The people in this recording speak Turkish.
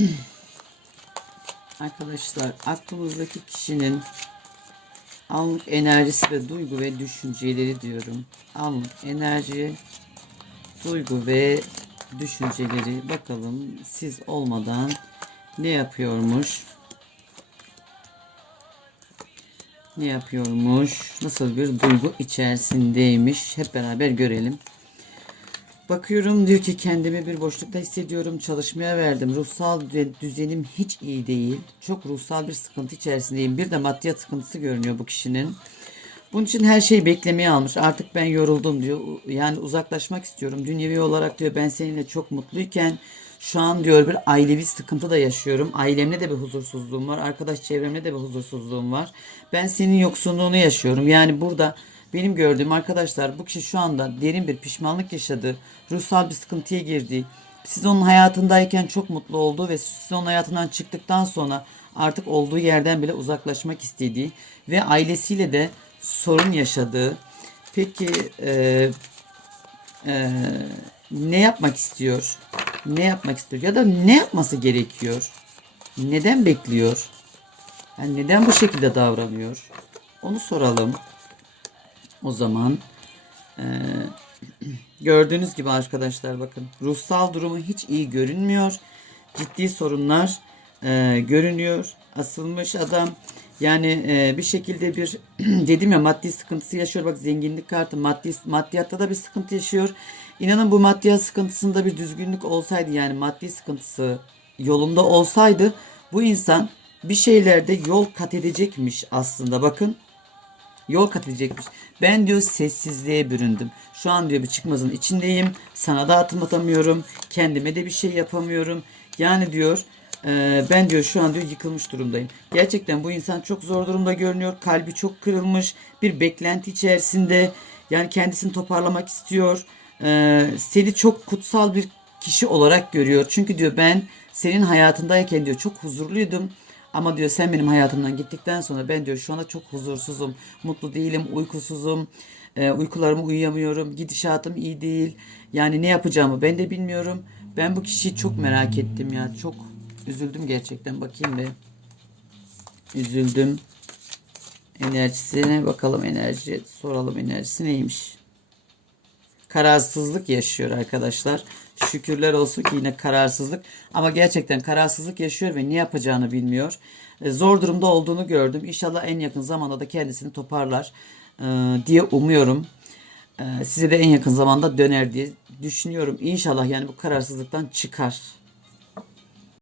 Arkadaşlar aklımızdaki kişinin anlık enerjisi ve duygu ve düşünceleri diyorum. Anlık enerji, duygu ve düşünceleri bakalım siz olmadan ne yapıyormuş? Ne yapıyormuş? Nasıl bir duygu içerisindeymiş? Hep beraber görelim. Bakıyorum diyor ki kendimi bir boşlukta hissediyorum. Çalışmaya verdim. Ruhsal düze- düzenim hiç iyi değil. Çok ruhsal bir sıkıntı içerisindeyim. Bir de maddiyat sıkıntısı görünüyor bu kişinin. Bunun için her şeyi beklemeye almış. Artık ben yoruldum diyor. Yani uzaklaşmak istiyorum. Dünyevi olarak diyor ben seninle çok mutluyken şu an diyor bir ailevi sıkıntı da yaşıyorum. Ailemle de bir huzursuzluğum var. Arkadaş çevremle de bir huzursuzluğum var. Ben senin yoksunluğunu yaşıyorum. Yani burada benim gördüğüm arkadaşlar bu kişi şu anda derin bir pişmanlık yaşadı. Ruhsal bir sıkıntıya girdi. Siz onun hayatındayken çok mutlu oldu ve siz onun hayatından çıktıktan sonra artık olduğu yerden bile uzaklaşmak istediği ve ailesiyle de sorun yaşadığı. Peki e, e, ne yapmak istiyor? Ne yapmak istiyor? Ya da ne yapması gerekiyor? Neden bekliyor? Yani neden bu şekilde davranıyor? Onu soralım. O zaman e, gördüğünüz gibi arkadaşlar bakın ruhsal durumu hiç iyi görünmüyor. Ciddi sorunlar e, görünüyor. Asılmış adam yani e, bir şekilde bir dedim ya maddi sıkıntısı yaşıyor. Bak zenginlik kartı maddi maddiyatta da bir sıkıntı yaşıyor. İnanın bu maddiyat sıkıntısında bir düzgünlük olsaydı yani maddi sıkıntısı yolunda olsaydı bu insan bir şeylerde yol kat edecekmiş aslında. Bakın Yol kat edecekmiş. Ben diyor sessizliğe büründüm. Şu an diyor bir çıkmazın içindeyim. Sana da atım atamıyorum. Kendime de bir şey yapamıyorum. Yani diyor e, ben diyor şu an diyor yıkılmış durumdayım. Gerçekten bu insan çok zor durumda görünüyor. Kalbi çok kırılmış. Bir beklenti içerisinde. Yani kendisini toparlamak istiyor. E, seni çok kutsal bir kişi olarak görüyor. Çünkü diyor ben senin hayatındayken diyor çok huzurluydum. Ama diyor sen benim hayatımdan gittikten sonra ben diyor şu anda çok huzursuzum, mutlu değilim, uykusuzum, e, uykularımı uyuyamıyorum, gidişatım iyi değil. Yani ne yapacağımı ben de bilmiyorum. Ben bu kişiyi çok merak ettim ya, çok üzüldüm gerçekten. Bakayım bir. Üzüldüm. Enerjisine bakalım enerji, soralım enerjisi neymiş. Kararsızlık yaşıyor arkadaşlar. Şükürler olsun ki yine kararsızlık. Ama gerçekten kararsızlık yaşıyor ve ne yapacağını bilmiyor. E, Zor durumda olduğunu gördüm. İnşallah en yakın zamanda da kendisini toparlar e, diye umuyorum. E, Size de en yakın zamanda döner diye düşünüyorum. İnşallah yani bu kararsızlıktan çıkar.